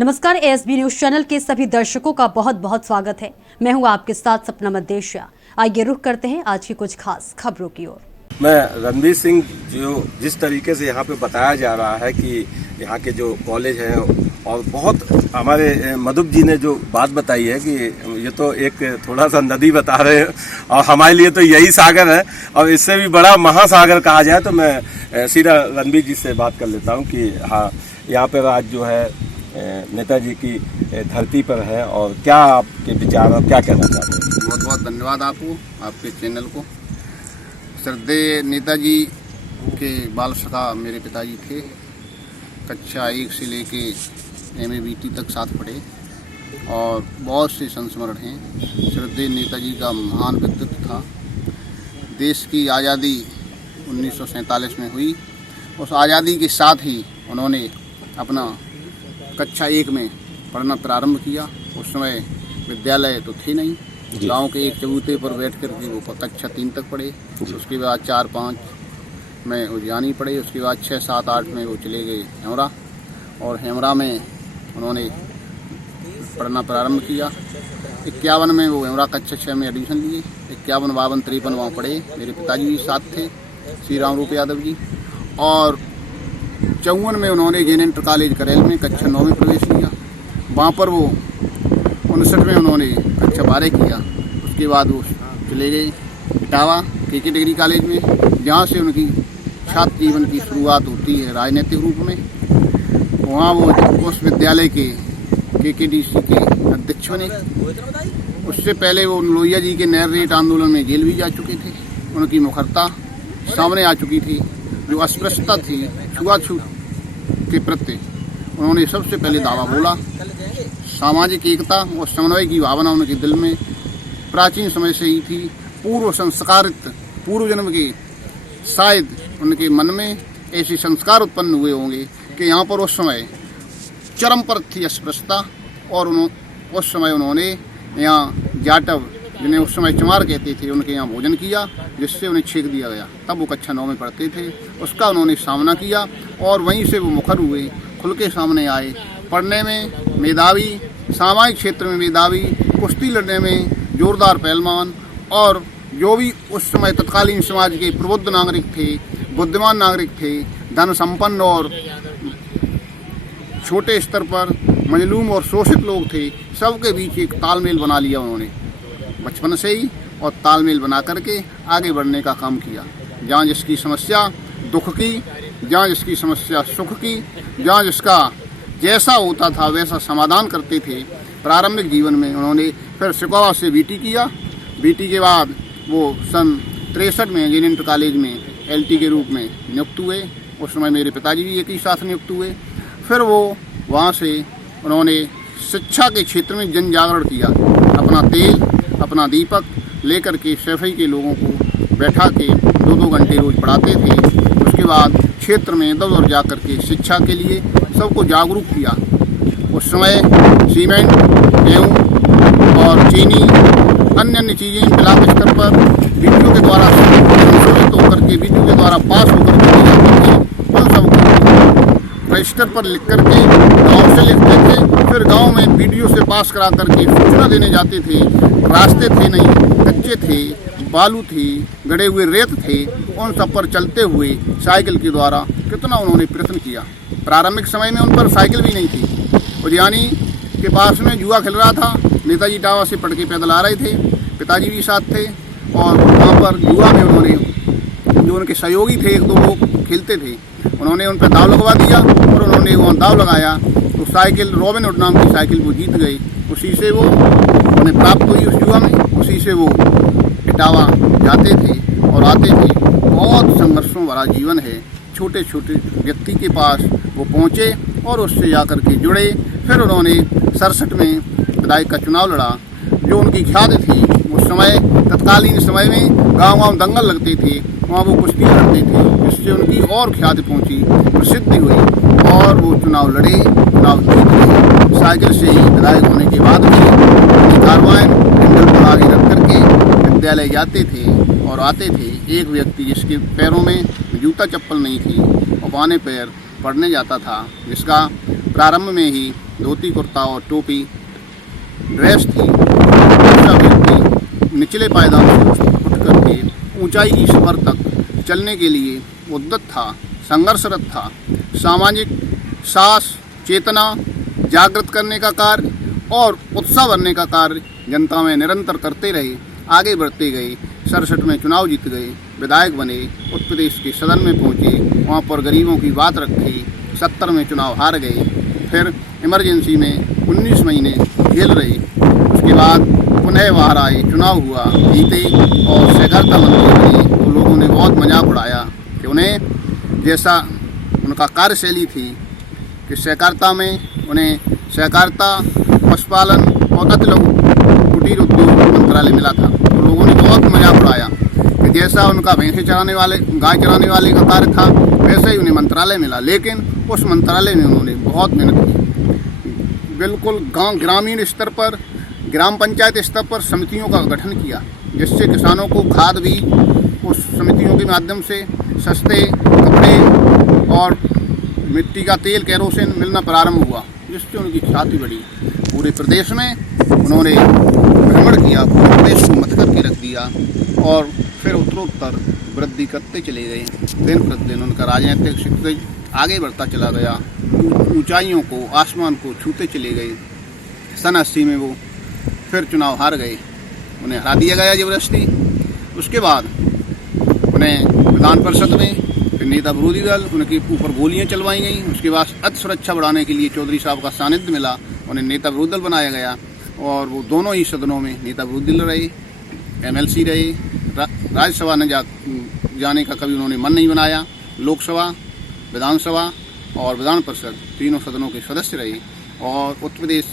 नमस्कार, ASB news channel के सभी दर्शकों का बहुत बहुत स्वागत है। मैं हूं आपके साथ सपना मदेशिया। आइए रुख करते हैं आज की कुछ खास खबरों की ओर। मैं रणबीर सिंह, जो जिस तरीके से यहाँ पे बताया जा रहा है कि यहाँ के जो कॉलेज हैं और बहुत हमारे मधुप जी ने जो बात बताई है कि ये तो एक थोड़ा सा नदी बता रहे हैं और हमारे लिए तो यही सागर है और इससे भी बड़ा महासागर कहा जाए, तो मैं सीधा रणबीर जी से बात कर लेता हूँ कि हाँ, यहाँ पर आज जो है नेताजी की धरती पर है और क्या आपके विचार और क्या कहना चाहते हैं। बहुत बहुत धन्यवाद आपको, आपके चैनल को। श्रद्धेय नेताजी के बाल सखा मेरे पिताजी थे। कक्षा 1 से लेके MA BT तक साथ पढ़े और बहुत से संस्मरण हैं। श्रद्धेय नेताजी का महान व्यक्तित्व था। देश की आज़ादी 1947 में हुई। उस आज़ादी के साथ ही उन्होंने अपना कक्षा 1 में पढ़ना प्रारंभ किया। उस समय विद्यालय तो थे नहीं, गांव के एक चबूते पर बैठ कर के वो कक्षा 3 तक पढ़े। उसके बाद 4-5 में उज्जैनी पढ़े। उसके बाद 6, 7, 8 में वो चले गए हेमरा और हेमरा में उन्होंने पढ़ना प्रारंभ किया। 51 में वो हेमरा कक्षा 6 में एडमिशन लिए। 51, 52, 53 वहाँ पढ़े। मेरे पिताजी भी साथ थे, श्री रामरूप यादव जी। और 54 में उन्होंने जैन इंटर कॉलेज करेल में कक्षा 9 में प्रवेश किया। वहाँ पर वो 59 में उन्होंने कक्षा 12 किया। उसके बाद वो चले गए इटावा KK डिग्री कॉलेज में, जहाँ से उनकी छात्र जीवन की शुरुआत होती है राजनीतिक रूप में। वहाँ वो उस विद्यालय के KKDC के अध्यक्ष बने। उससे पहले वो लोहिया जी के नहर रेट आंदोलन में जेल भी जा चुके थे। उनकी मुखरता सामने आ चुकी थी। जो अस्पृश्यता थी, छुआछूत के प्रति उन्होंने सबसे पहले दावा बोला। सामाजिक एकता और समन्वय की भावना उनके दिल में प्राचीन समय से ही थी। पूर्व संस्कारित पूर्व जन्म के शायद उनके मन में ऐसे संस्कार उत्पन्न हुए होंगे कि यहाँ पर उस समय चरम पर थी अस्पृश्यता। और उस समय उन्होंने यहाँ जाटव, जिन्हें उस समय चमार कहते थे, उनके यहाँ भोजन किया, जिससे उन्हें छेक दिया गया। तब वो कक्षा 9 में पढ़ते थे। उसका उन्होंने सामना किया और वहीं से वो मुखर हुए, खुल के सामने आए। पढ़ने में मेधावी, सामाजिक क्षेत्र में मेधावी, कुश्ती लड़ने में जोरदार पहलवान, और जो भी उस समय तत्कालीन समाज के प्रबुद्ध नागरिक थे, बुद्धिमान नागरिक थे, धन संपन्न और छोटे स्तर पर मजलूम और शोषित लोग थे, सबके बीच एक तालमेल बना लिया उन्होंने बचपन से ही। और तालमेल बना करके आगे बढ़ने का काम किया। जहाँ जिसकी समस्या दुख की, जहाँ जिसकी समस्या सुख की, जहाँ जिसका जैसा होता था वैसा समाधान करते थे। प्रारंभिक जीवन में उन्होंने फिर सिकोवा से BT किया। BT के बाद वो सन 63 में जैन इंटर कॉलेज में LT के रूप में नियुक्त हुए। उस समय मेरे पिताजी भी एक ही साथ नियुक्त हुए। फिर वो वहाँ से उन्होंने शिक्षा के क्षेत्र में जन जागरण किया। अपना तेल, अपना दीपक लेकर के सफाई के लोगों को बैठा के 2-2 घंटे रोज पढ़ाते थे। उसके बाद क्षेत्र में दौड़ जा कर के शिक्षा के लिए सबको जागरूक किया। उस समय सीमेंट, गेहूँ और चीनी, अन्य चीज़ें ब्लॉक स्तर पर विद्युत के द्वारा संशोधित होकर के, विद्युत के द्वारा पास होकर के उन सबको रजिस्टर पर लिख करके गाँव से लिखते थे। फिर गांव में BDO से पास करा करके सूचना देने जाते थे। रास्ते थे नहीं, कच्चे थे, बालू थी, गड़े हुए रेत थे। उन सब पर चलते हुए साइकिल के द्वारा कितना उन्होंने प्रयत्न किया। प्रारंभिक समय में उन पर साइकिल भी नहीं थी। उज्जैनी के पास में जुआ खेल रहा था। नेताजी टावा से पढ़ के पैदल आ रहे थे। पिताजी भी साथ थे और वहाँ पर जुआ में उन्होंने, जो उनके सहयोगी थे, 1-2 लोग खेलते थे, उन्होंने उन पर दाव लगवा दिया। और उन्होंने वहाँ दाव लगाया तो साइकिल, रॉबिन हुड नाम की साइकिल वो जीत गए। उसी से वो उन्हें प्राप्त हुई उस जुआ में। उसी से वो इटावा जाते थे और आते थे। बहुत संघर्षों भरा जीवन है। छोटे छोटे व्यक्ति के पास वो पहुँचे और उससे जाकर के जुड़े। फिर उन्होंने 67 में विधायक का चुनाव लड़ा। जो उनकी ख्याति थी उस समय, तत्कालीन समय में गाँव दंगल लगते थे, वहाँ वो कुश्ती लड़ते थे, जिससे उनकी और ख्याति पहुँची, प्रसिद्धि हुई और वो चुनाव लड़े, चुनाव जीत गए। साइकिल से ही विधायक होने के बाद भी कार्बाइन इंजन पर आगे रख करके विद्यालय जाते थे और आते थे। एक व्यक्ति जिसके पैरों में जूता चप्पल नहीं थी और बाने पैर पढ़ने जाता था, जिसका प्रारंभ में ही धोती कुर्ता और टोपी ड्रेस थी। दूसरा व्यक्ति निचले पायदान से उठ करके ऊंचाई की सफर तक चलने के लिए उद्यत था, संघर्षरत था। सामाजिक साहस, चेतना जागृत करने का कार्य और उत्साह भरने का कार्य जनता में निरंतर करते रहे, आगे बढ़ते गए। 67 में चुनाव जीत गए, विधायक बने, उत्तर प्रदेश के सदन में पहुंचे, वहां पर गरीबों की बात रखी। 70 में चुनाव हार गए, फिर इमरजेंसी में 19 महीने झेल रहे। उसके बाद पुनः बाहर आए, चुनाव हुआ, जीते और सहकारिता मंत्री बने। तो लोगों ने बहुत मजाक उड़ाया कि उन्हें जैसा उनका कार्यशैली थी कि सहकारिता में उन्हें सहकारिता, पशुपालन और अति लघु कुटीर उद्योग मंत्रालय मिला था। तो लोगों ने बहुत मजाक उड़ाया कि जैसा उनका भैंसे चराने वाले, गाय चराने वाले का कार्य था, वैसे ही उन्हें मंत्रालय मिला। लेकिन उस मंत्रालय में उन्होंने बहुत मेहनत की। बिल्कुल गांव, ग्रामीण स्तर पर, ग्राम पंचायत स्तर पर समितियों का गठन किया, जिससे किसानों को खाद भी उस समितियों के माध्यम से सस्ते कपड़े और मिट्टी का तेल, केरोसिन मिलना प्रारंभ हुआ, जिससे उनकी ख्याति बढ़ी। पूरे प्रदेश में उन्होंने भ्रमण किया, पूरे प्रदेश को मथ करके रख दिया और फिर उत्तरोत्तर वृद्धि करते चले गए। दिन प्रतिदिन उनका राजनीतिक शिक्षण आगे बढ़ता चला गया, ऊंचाइयों को, आसमान को छूते चले गए। सन 80 में वो फिर चुनाव हार गए, उन्हें हरा दिया गया जबरदस्ती। उसके बाद उन्हें विधान परिषद में फिर नेता विरोधी दल, उनके ऊपर गोलियां चलवाई गई। उसके बाद अति सुरक्षा बढ़ाने के लिए चौधरी साहब का सानिध्य मिला, उन्हें नेता विरोधी दल बनाया गया और वो दोनों ही सदनों में नेता विरोधी दल रहे, MLC रहे। राज्यसभा ने जाने का कभी उन्होंने मन नहीं बनाया। लोकसभा, विधानसभा और विधान परिषद तीनों सदनों के सदस्य रहे और उत्तर प्रदेश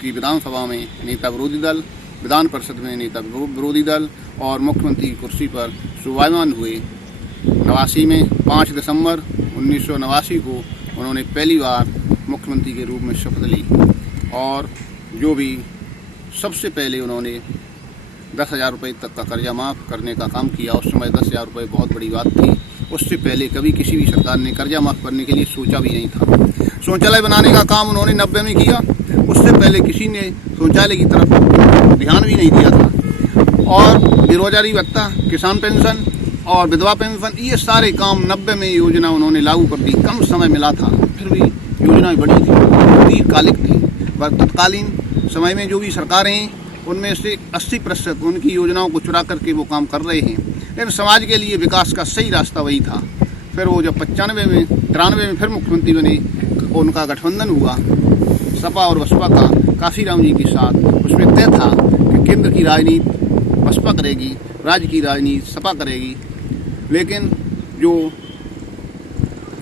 की विधानसभा में नेता विरोधी दल, विधान परिषद में नेता विरोधी दल और मुख्यमंत्री की कुर्सी पर शोभायमान हुए। 89 में 5 दिसंबर 1989 को उन्होंने पहली बार मुख्यमंत्री के रूप में शपथ ली और जो भी सबसे पहले उन्होंने 10,000 रुपये तक का कर्जा माफ़ करने का काम किया। उस समय 10,000 रुपये बहुत बड़ी बात थी। उससे पहले कभी किसी भी सरकार ने कर्जा माफ़ करने के लिए सोचा भी नहीं था। शौचालय बनाने का काम उन्होंने 90 में किया, उससे पहले किसी ने शौचालय की तरफ ध्यान भी नहीं दिया था। और बेरोजगारी भत्ता, किसान पेंशन और विधवा पेंशन, ये सारे काम 90 में योजना उन्होंने लागू कर दी। कम समय मिला था, फिर भी योजनाएं बड़ी थी, दीर्घकालिक थी। पर तत्कालीन समय में जो भी सरकारें, उनमें से 80% उनकी योजनाओं को चुरा करके वो काम कर रहे हैं। लेकिन समाज के लिए विकास का सही रास्ता वही था। फिर वो जब 93 में फिर मुख्यमंत्री बने, उनका गठबंधन हुआ सपा और बसपा का काशीराम जी के साथ। उसमें तय था कि केंद्र की राजनीति बसपा करेगी, राज्य की राजनीति सपा करेगी। लेकिन जो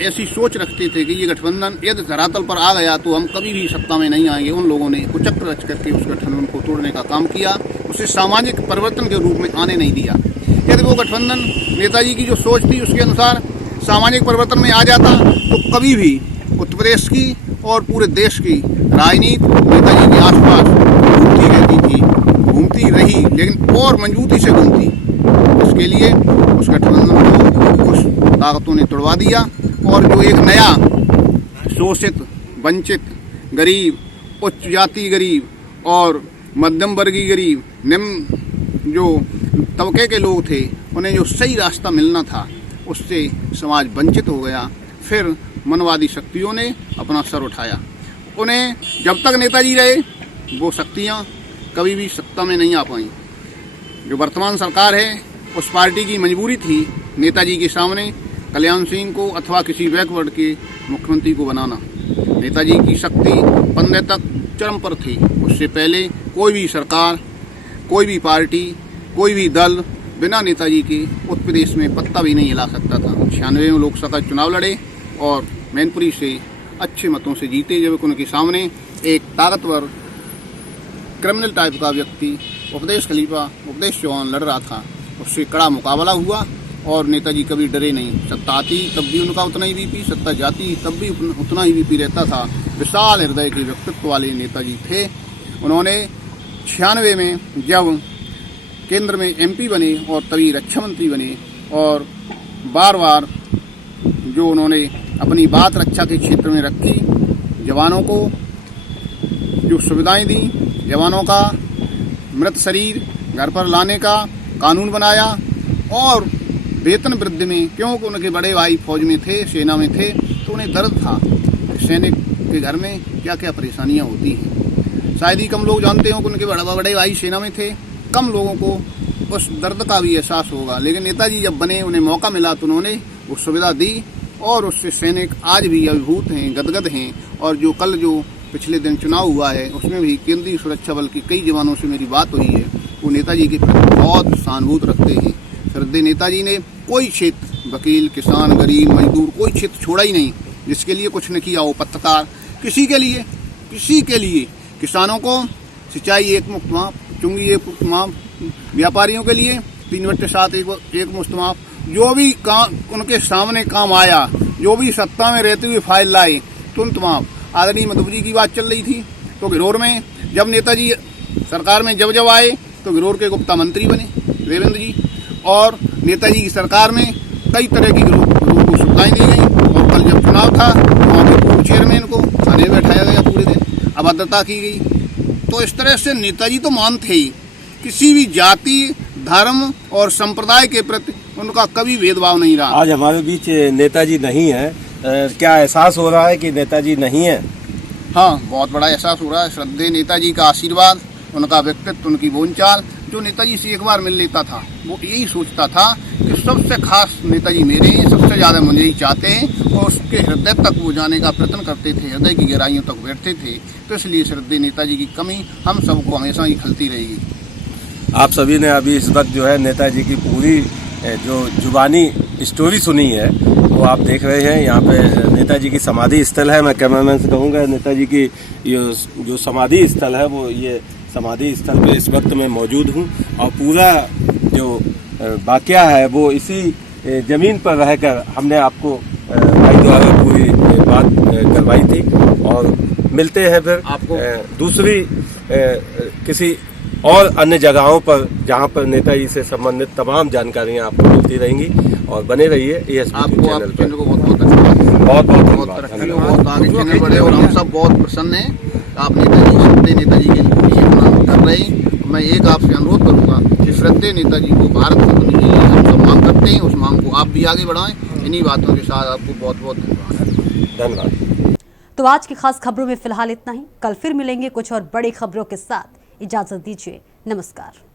ऐसी सोच रखते थे कि ये गठबंधन यदि धरातल पर आ गया तो हम कभी भी सत्ता में नहीं आएंगे, उन लोगों ने कुचक्र रच करके उस गठबंधन को तोड़ने का काम किया, उसे सामाजिक परिवर्तन के रूप में आने नहीं दिया। यदि वो गठबंधन नेताजी की जो सोच थी उसके अनुसार सामाजिक परिवर्तन में आ जाता तो कभी भी उत्तर प्रदेश की और पूरे देश की राजनीति नेताजी के आसपास घूमती रहती थी, घूमती रही, लेकिन और मजबूती से घूमती। इसके लिए उस गठबंधन को कुछ ताकतों ने तोड़वा दिया और जो एक नया शोषित, वंचित, गरीब, उच्च जाति गरीब और मध्यम वर्गीय गरीब, निम्न जो तबके के लोग थे, उन्हें जो सही रास्ता मिलना था उससे समाज वंचित हो गया। फिर मनवादी शक्तियों ने अपना सर उठाया। उन्हें जब तक नेताजी रहे वो शक्तियाँ कभी भी सत्ता में नहीं आ पाई। जो वर्तमान सरकार है उस पार्टी की मजबूरी थी नेताजी के सामने कल्याण सिंह को अथवा किसी बैकवर्ड के मुख्यमंत्री को बनाना। नेताजी की शक्ति 15 तक चरम पर थी। उससे पहले कोई भी सरकार, कोई भी पार्टी, कोई भी दल बिना नेताजी के उत्तर प्रदेश में पत्ता भी नहीं हिला सकता था। 96 में लोकसभा चुनाव लड़े और मैनपुरी से अच्छे मतों से जीते, जब उनके सामने एक ताकतवर क्रिमिनल टाइप का व्यक्ति उपदेश खलीफा, उपदेश चौहान लड़ रहा था। उससे कड़ा मुकाबला हुआ और नेताजी कभी डरे नहीं। सत्ता आती तब भी उनका उतना ही बीपी, सत्ता जाती तब भी उतना ही बीपी रहता था। विशाल हृदय के व्यक्तित्व वाले नेताजी थे। उन्होंने 96 में जब केंद्र में MP बने और तभी रक्षा मंत्री बने और बार बार जो उन्होंने अपनी बात रक्षा के क्षेत्र में रखी, जवानों को जो सुविधाएं दी, जवानों का मृत शरीर घर पर लाने का कानून बनाया और वेतन वृद्धि में, क्योंकि उनके बड़े भाई फौज में थे, सेना में थे, तो उन्हें दर्द था सैनिक के घर में क्या क्या परेशानियां होती हैं। शायद ही कम लोग जानते हो कि उनके बड़े भाई सेना में थे, कम लोगों को उस दर्द का भी एहसास होगा। लेकिन नेताजी जब बने, उन्हें मौका मिला तो उन्होंने वो सुविधा दी और उससे सैनिक आज भी अभिभूत हैं, गदगद हैं। और जो कल जो पिछले दिन चुनाव हुआ है उसमें भी केंद्रीय सुरक्षा बल के कई जवानों से मेरी बात हुई है, वो नेताजी के प्रति बहुत सहानुभूत रखते हैं। श्रद्धेय नेताजी ने कोई क्षेत्र, वकील, किसान, गरीब, मजदूर, कोई क्षेत्र छोड़ा ही नहीं जिसके लिए कुछ न किया हो। पत्रकार, किसी के लिए किसानों को सिंचाई एक मुफ्त माफ, चुंगी एक मुफ्त माफ, व्यापारियों के लिए 3/7 एक मुफ्त माफ, जो भी काम उनके सामने काम आया, जो भी सत्ता में रहते हुए फाइल लाए तुरंत माफ। आदरणीय मधुप जी की बात चल रही थी तो घिरोर में जब नेताजी सरकार में जब आए तो घिरोर के गुप्ता मंत्री बने देवेंद्र जी, और नेताजी की सरकार में कई तरह की घिरोर को सुविधाएं दी गई। और कल जब चुनाव था तो वहाँ के पूर्व चेयरमैन को थाने में बैठाया गया, पूरे दिन अभद्रता की गई। तो इस तरह से नेताजी तो मान थे ही, किसी भी जाति, धर्म और संप्रदाय के प्रति उनका कभी भेदभाव नहीं रहा। आज हमारे बीच नेताजी नहीं है, क्या एहसास हो रहा है कि नेताजी नहीं है? हाँ, बहुत बड़ा एहसास हो रहा है। श्रद्धेय नेताजी का आशीर्वाद, उनका व्यक्तित्व, उनकी बोलचाल, जो नेताजी से एक बार मिल लेता था वो यही सोचता था कि सबसे खास नेताजी मेरे हैं, सबसे ज़्यादा मुझे ही चाहते हैं, और उसके हृदय तक वो जाने का प्रयत्न करते थे, हृदय की गहराइयों तक बैठते थे। तो इसलिए श्रद्धेय नेताजी की कमी हम सबको हमेशा ही खलती रहेगी। आप सभी ने अभी इस वक्त जो है नेताजी की पूरी जो जुबानी स्टोरी सुनी है वो आप देख रहे हैं। यहाँ पे नेताजी की समाधि स्थल है। मैं कैमरामैन से कहूँगा नेताजी की जो समाधि स्थल है वो ये समाधि स्थल पे इस वक्त मैं मौजूद हूँ, और पूरा जो वाकया है वो इसी जमीन पर रहकर हमने आपको भाई द्वारा पूरी बात करवाई थी। और मिलते हैं फिर आपको दूसरी किसी और अन्य जगहों पर जहां पर नेताजी से संबंधित तमाम जानकारियां आपको मिलती रहेंगी, और बने रहिए ESP चैनल पर। बहुत आगे चैनल बढ़े और हम सब बहुत प्रसन्न हैं। आप श्रद्धेय नेताजी के लिए कर रहे हैं। मैं एक आपसे अनुरोध करूंगा कि श्रद्धेय नेताजी को भारत रत्न के लिए हम सब मांग करते हैं, उस मांग को आप भी आगे बढ़ाएं। इन्हीं बातों के साथ आपको बहुत बहुत धन्यवाद। तो आज की खास खबरों में फिलहाल इतना ही। कल फिर मिलेंगे कुछ और बड़ी खबरों के साथ। इजाजत दीजिए, नमस्कार।